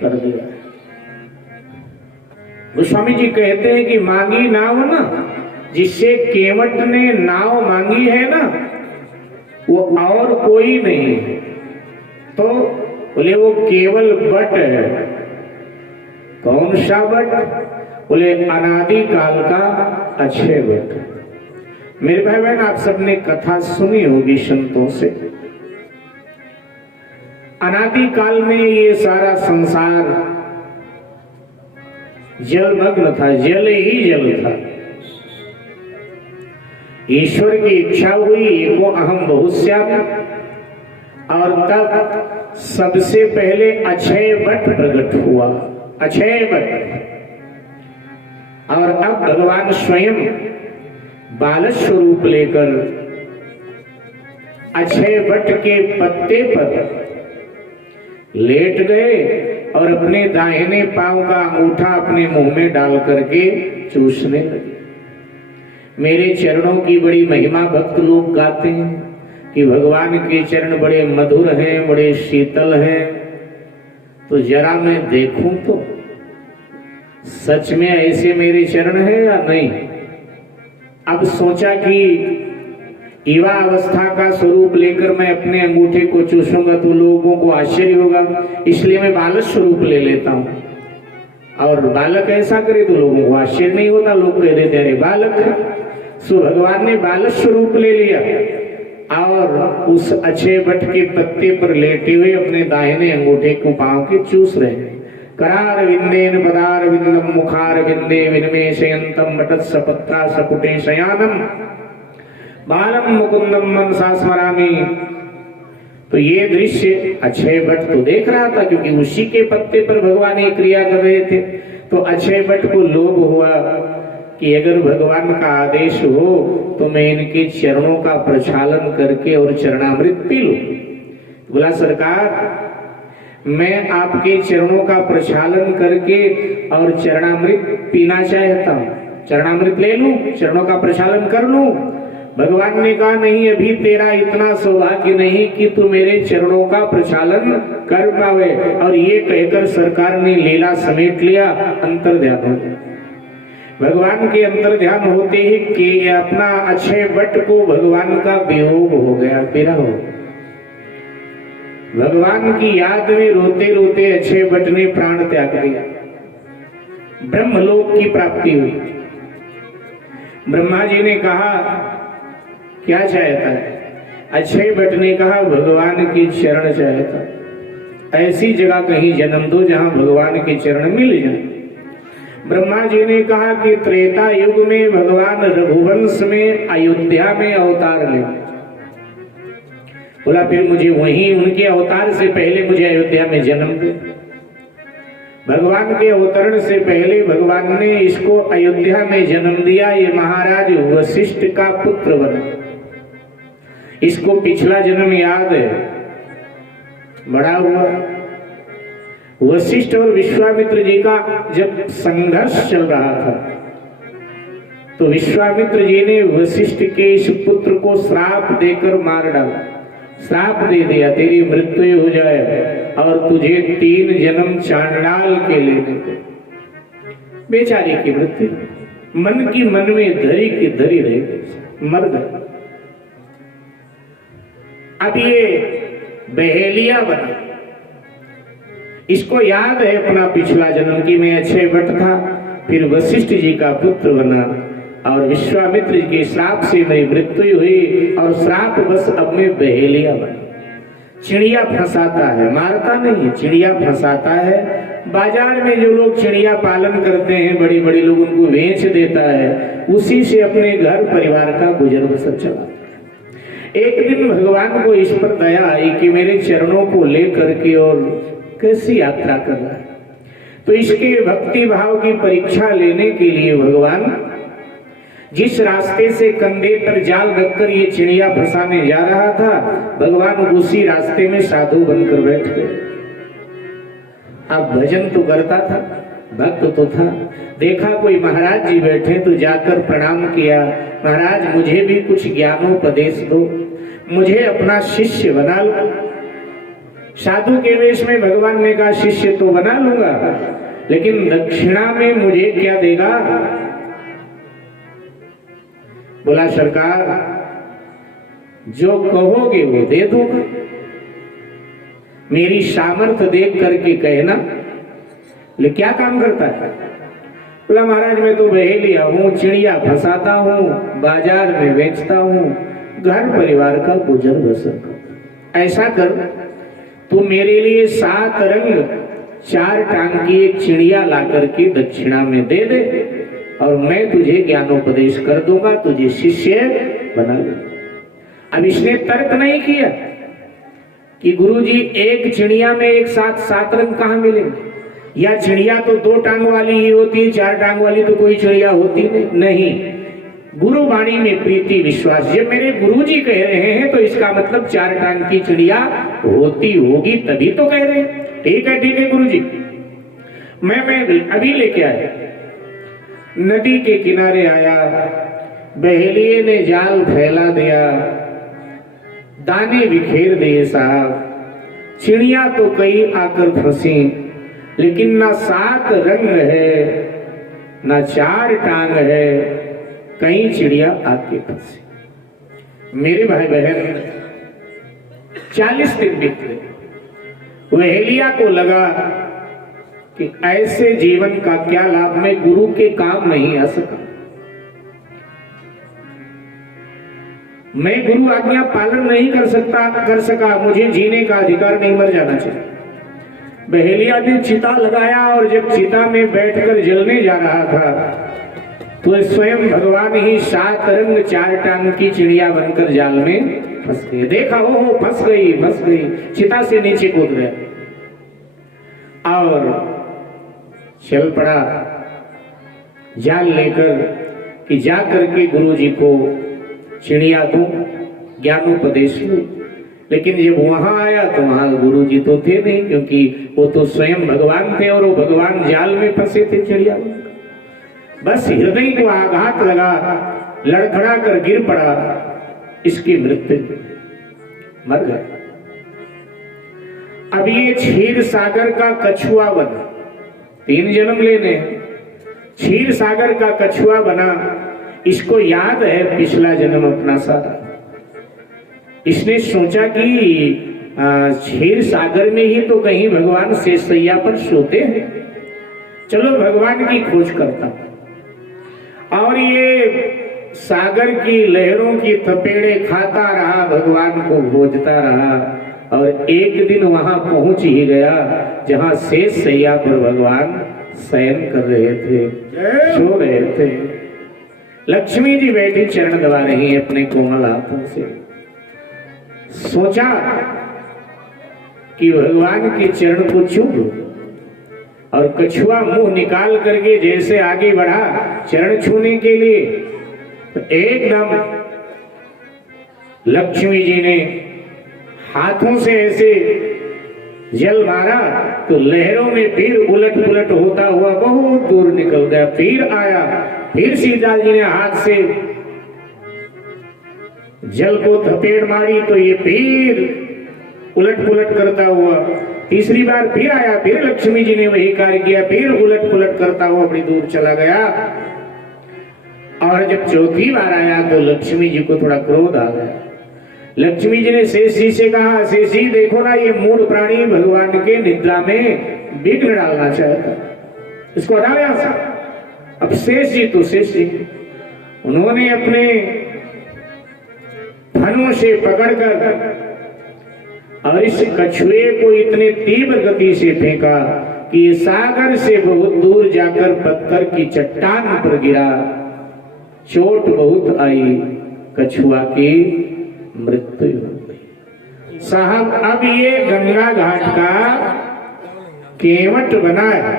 कर दिया। गोस्वामी जी कहते हैं कि मांगी नाव ना, जिससे केवट ने नाव मांगी है ना, वो और कोई नहीं, तो बोले वो केवल बट है। कौन सा बट? बोले अनादि काल का अक्षय बट। मेरे भाई बहन, आप सबने कथा सुनी होगी संतों से। अनादि काल में ये सारा संसार जलमग्न था, जल ही जल था। ईश्वर की इच्छा हुई एको अहम बहुश्याम, और तब सबसे पहले अक्षय वट प्रकट हुआ, अक्षय वट। और अब भगवान स्वयं बालक स्वरूप लेकर अक्षय वट के पत्ते पर लेट गए और अपने दाहिने पांव का अंगूठा अपने मुंह में डाल करके चूसने लगे। मेरे चरणों की बड़ी महिमा भक्त लोग गाते हैं कि भगवान के चरण बड़े मधुर हैं, बड़े शीतल हैं। तो जरा मैं देखूं तो सच में ऐसे मेरे चरण हैं या नहीं। अब सोचा कि युवा अवस्था का स्वरूप लेकर मैं अपने अंगूठे को चूसूंगा तो लोगों को आश्चर्य होगा, इसलिए मैं बालक स्वरूप ले लेता हूं। और बालक ऐसा करे तो लोगों को आश्चर्य नहीं होता, लोग कह देते अरे बालक। सो भगवान ने बालक स्वरूप ले लिया और उस अक्षय वट के पत्ते पर लेटे हुए अपने दाहिने अंगूठे को पांव के चूस रहे हैं। करार विंदेन पदार विंदम मुखार विंदे विनिमेशयंतम वटस्स पत्रा सपुटे शयानम बालम मुकुंदम मनसा स्मरामि। तो ये दृश्य अक्षय वट तो देख रहा था, क्योंकि उसी के पत्ते पर भगवान ये क्रिया कर रहे थे। तो अक्षय वट को लोभ हुआ कि अगर भगवान का आदेश हो तो मैं इनके चरणों का प्रक्षालन करके और चरणामृत पी लूं। बोला सरकार, मैं आपके चरणों का प्रक्षालन करके और चरणामृत पीना चाहता हूं, चरणामृत ले लूं, चरणों का प्रक्षालन कर लूं। भगवान ने कहा नहीं, अभी तेरा इतना सौभाग्य नहीं कि तू मेरे चरणों का प्रक्षालन कर पावे। और ये कहकर सरकार ने लीला समेट लिया, अंतर ध्यान हो गया। भगवान के अंतर ध्यान होते ही कि अपना अक्षय वट को भगवान का वियोग हो गया, विरह हो। भगवान की याद में रोते रोते अक्षय वट ने प्राण त्याग दिया। ब्रह्मलोक की प्राप्ति हुई। ब्रह्मा जी ने कहा क्या चाहता है? अक्षय वट ने कहा भगवान के चरण चाहता। ऐसी जगह कहीं जन्म दो जहां भगवान के चरण मिल जाए। ब्रह्मा जी ने कहा कि त्रेता युग में भगवान रघुवंश में अयोध्या में अवतार ले। बोला फिर मुझे वहीं उनके अवतार से पहले मुझे अयोध्या में जन्म दे। भगवान के अवतरण से पहले भगवान ने इसको अयोध्या में जन्म दिया। ये महाराज वशिष्ठ का पुत्र बना। इसको पिछला जन्म याद है, बड़ा हुआ। वशिष्ठ और विश्वामित्र जी का जब संघर्ष चल रहा था तो विश्वामित्र जी ने वशिष्ठ के इस पुत्र को श्राप देकर मार डाला। श्राप दे दिया तेरी मृत्यु हो जाए और तुझे 3 जन्म चांडाल के लेने को। बेचारी की मृत्यु मन की मन में धरी की धरी रह गई, मर गई। अब ये बहेलिया बना। इसको याद है अपना पिछला जन्म की मैं अक्षय वट था, फिर वशिष्ठ जी का पुत्र बना और विश्वामित्र जी के श्राप से मेरी मृत्यु हुई और श्राप बस अब मैं बहेलिया बना। चिड़िया फंसाता है, मारता नहीं है, चिड़िया फंसाता है। बाजार में जो लोग चिड़िया पालन करते हैं, बड़ी बड़ी लोग उनको बेच देता है, उसी से अपने घर परिवार का गुजर बसर चलाता है। एक दिन भगवान को इस पर दया आई कि मेरे चरणों को लेकर के और कैसी यात्रा कर रहा है। तो इसके भक्ति भाव की परीक्षा लेने के लिए भगवान जिस रास्ते से कंधे पर जाल रखकर ये चिड़िया फंसाने जा रहा था, भगवान उसी रास्ते में साधु बनकर बैठ गए। अब भजन तो करता था, भक्त तो था। देखा कोई महाराज जी बैठे तो जाकर प्रणाम किया, महाराज मुझे भी कुछ ज्ञानोपदेश दो, मुझे अपना शिष्य बना लो। साधु के वेश में भगवान ने कहा शिष्य तो बना लूंगा, लेकिन दक्षिणा में मुझे क्या देगा? बोला सरकार जो कहोगे वो दे दूंगा, मेरी सामर्थ्य देख करके कहना। ले क्या काम करता है? बोला महाराज मैं तो बहेलिया हूँ, चिड़िया फंसाता हूँ, बाजार में बेचता हूँ, घर परिवार का गुजर बसर कर। ऐसा कर तू मेरे लिए 7 रंग 4 टांग की एक चिड़िया ला करके दक्षिणा में दे दे और मैं तुझे ज्ञानोपदेश कर दूंगा, तुझे शिष्य बना लूंगा। अब इसने तर्क नहीं किया कि गुरुजी एक चिड़िया में एक साथ 7 रंग कहां मिलेंगे, या चिड़िया तो 2 टांग वाली ही होती है, 4 टांग वाली तो कोई चिड़िया होती नहीं। गुरु वाणी में प्रीति विश्वास, जब मेरे गुरुजी कह रहे हैं तो इसका मतलब 4 टांग की चिड़िया होती होगी, तभी तो कह रहे हैं। ठीक है गुरुजी, मैं अभी लेके आया। नदी के किनारे आया, बहेलिए ने जाल फैला दिया, दाने बिखेर दिए साहब, चिड़िया तो कई आकर फंसी, लेकिन ना 7 रंग है ना 4 टांग है, कई चिड़िया आके फंसी। मेरे भाई बहन 40 दिन बीत गए। बहेलिया को लगा कि ऐसे जीवन का क्या लाभ, मैं गुरु के काम नहीं आ सका, मैं गुरु आज्ञा पालन नहीं कर सका, मुझे जीने का अधिकार नहीं, मर जाना चाहिए। बहेलिया ने चिता लगाया और जब चिता में बैठकर जलने जा रहा था तो स्वयं भगवान ही 7 रंग 4 टांग की चिड़िया बनकर जाल में फंस गए। देखा हो फंस गई, चिता से नीचे कूद गया और चल पड़ा जाल लेकर कि जा करके गुरु जी को चिड़िया दूं, ज्ञानोपदेश लूं। लेकिन जब वहां आया तो वहां गुरु जी तो थे नहीं, क्योंकि वो तो स्वयं भगवान थे और वो भगवान जाल में फंसे थे चिड़िया। बस हृदय को आघात लगा, लड़खड़ा कर गिर पड़ा, इसकी मृत्यु, मर गया। अब ये क्षीर सागर का कछुआ बना, 3 जन्म लेने, क्षीर सागर का कछुआ बना। इसको याद है पिछला जन्म अपना सारा। इसने सोचा कि क्षीर सागर में ही तो कहीं भगवान शेषैया पर सोते हैं, चलो भगवान की खोज करता हूं। और ये सागर की लहरों की थपेड़े खाता रहा, भगवान को खोजता रहा और एक दिन वहां पहुंच ही गया जहां शेषैया पर भगवान शयन कर रहे थे, सो रहे थे। लक्ष्मी जी बैठी चरण दबा रही है अपने कोमल हाथों से। सोचा कि भगवान के चरण को छू लो, और कछुआ मुंह निकाल करके जैसे आगे बढ़ा चरण छूने के लिए, तो एकदम लक्ष्मी जी ने हाथों से ऐसे जल मारा तो लहरों में फिर उलट पुलट होता हुआ बहुत दूर निकल गया। फिर आया, फिर सीता जी ने हाथ से जल को थपेड़ मारी तो ये फिर उलट पुलट करता हुआ, तीसरी बार फिर आया, फिर लक्ष्मी जी ने वही कार्य किया, फिर उलट पुलट करता हुआ बड़ी दूर चला गया। और जब चौथी बार आया तो लक्ष्मी जी को थोड़ा क्रोध आ गया। लक्ष्मी जी ने शेष जी से कहा, शेष जी देखो ना, ये मूढ़ प्राणी भगवान के निद्रा में विघ्न डालना चाहता, इसको हटाओ यहां से। अब शेष जी तो शेष जी, उन्होंने अपने फनों से पकड़कर और इस कछुए को इतने तीव्र गति से फेंका कि ये सागर से बहुत दूर जाकर पत्थर की चट्टान पर गिरा। चोट बहुत आई, कछुआ की मृत्यु हो गई। साहब अब ये गंगा घाट का केवट बना है,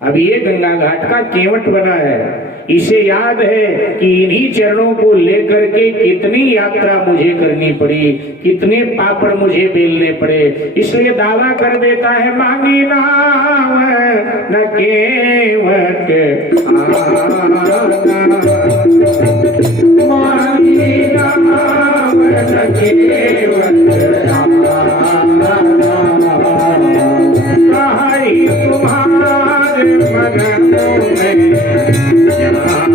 अब ये गंगा घाट का केवट बना है। इसे याद है कि इन्हीं चरणों को लेकर के कितनी यात्रा मुझे करनी पड़ी, कितने पापड़ मुझे बेलने पड़े। इसलिए दावा कर देता है, मांगी नाम न केवट मांगी नाम न केवट करमों में यहाँ